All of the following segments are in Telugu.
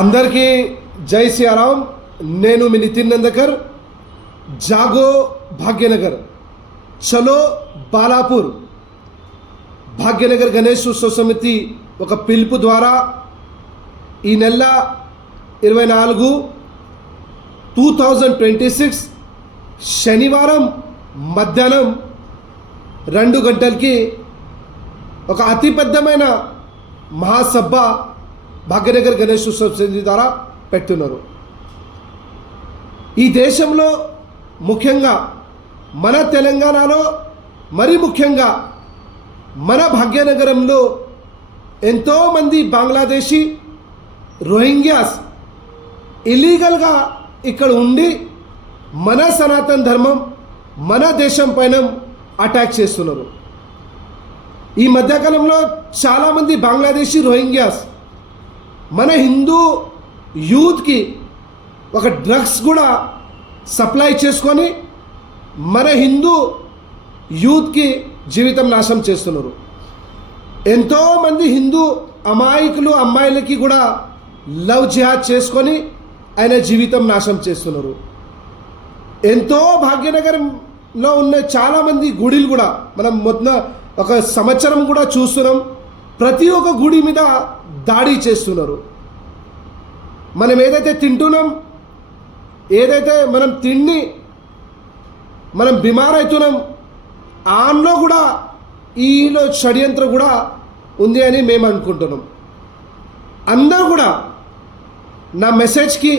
అందరికీ జై శ్రీరామ్. నేను మీ నితిన్ నందకర్. జాగో భాగ్యనగర్, చలో బాలాపూర్ భాగ్యనగర్ గణేష్ ఉత్సవ సమితి ఒక పిలుపు ద్వారా ఈ నెల 24 2026 శనివారం మధ్యాహ్నం 2 గంటలకి ఒక అతిపెద్దమైన మహాసభ భాగ్యనగర్ గణేష్ ఉత్సవ సమితి ద్వారా పెడుతున్నారు. ఈ దేశంలో ముఖ్యంగా మన తెలంగాణలో మరి ముఖ్యంగా మన భాగ్యనగరంలో ఎంతోమంది బంగ్లాదేశీ రోహింగ్యాస్ ఇల్లీగల్గా ఇక్కడ ఉండి మన సనాతన ధర్మం మన దేశం పైన అటాక్ చేస్తున్నారు. ఈ మధ్యకాలంలో చాలామంది బంగ్లాదేశీ రోహింగ్యాస్ మన హిందూ యూత్కి ఒక డ్రగ్స్ కూడా సప్లై చేసుకొని మన హిందూ యూత్కి జీవితం నాశనం చేస్తున్నారు. ఎంతోమంది హిందూ అమాయకులు అమ్మాయిలకి కూడా లవ్ జిహాద్ చేసుకొని ఆయన జీవితం నాశనం చేస్తున్నారు. ఎంతో భాగ్యనగరంలో ఉన్న చాలామంది గుడిలు కూడా మనం మొత్తం ఒక సంవత్సరం కూడా చూస్తున్నాం. ప్రతి ఒక్క గుడి మీద దాడి చేస్తున్నారు. మనం ఏదైతే తింటున్నాం, ఏదైతే మనం తిండి మనం బిమార్ అవుతున్నాం, ఆన్లో కూడా ఈలో షడ్యంత్రం కూడా ఉంది అని మేము అనుకుంటున్నాం. అందరూ కూడా నా మెసేజ్కి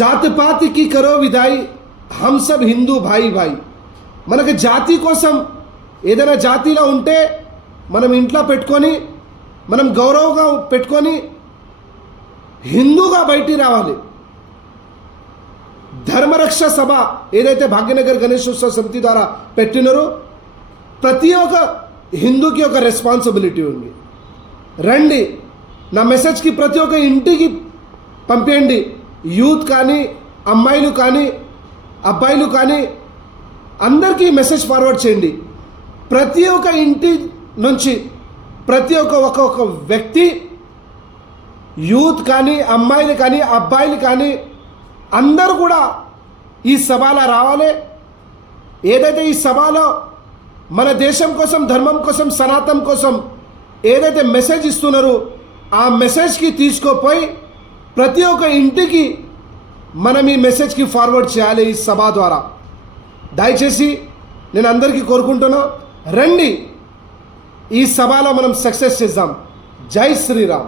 జాతి పాతికి కరో విదాయి, హమ్ సబ్ హిందూ భాయి భాయి. మనకు జాతి కోసం ఏదైనా జాతిలో ఉంటే మనం ఇంట్లో పెట్టుకొని మనం గౌరవంగా పెట్టుకొని హిందూగా బయటికి రావాలి. ధర్మరక్ష సభ ఏదైతే భాగ్యనగర్ గణేష్ ఉత్సవ సమితి ద్వారా పెట్టినారో ప్రతి ఒక్క హిందూకి ఒక రెస్పాన్సిబిలిటీ ఉంది. రండి, నా మెసేజ్కి ప్రతి ఒక్క ఇంటికి పంపేయండి. యూత్ కానీ అమ్మాయిలు కానీ అబ్బాయిలు కానీ అందరికీ మెసేజ్ ఫార్వర్డ్ చేయండి. ప్రతి ఒక్క ఇంటి నుంచి ప్రతి ఒక్క వ్యక్తి, యూత్ కానీ అమ్మాయిలు కానీ అబ్బాయిలు కానీ అందరూ కూడా ఈ సభలో రావాలి. ఏదైతే ఈ సభలో మన దేశం కోసం, ధర్మం కోసం, సనాతనం కోసం ఏదైతే మెసేజ్ ఇస్తున్నారో ఆ మెసేజ్కి తీసుకుపోయి ప్రతి ఒక్క ఇంటికి మనం ఈ మెసేజ్కి ఫార్వర్డ్ చేయాలి ఈ సభ ద్వారా. దయచేసి నేను అందరికీ కోరుకుంటున్నా, రండి ఈ సభలో మనం సక్సెస్ చేద్దాం. జై శ్రీరామ్.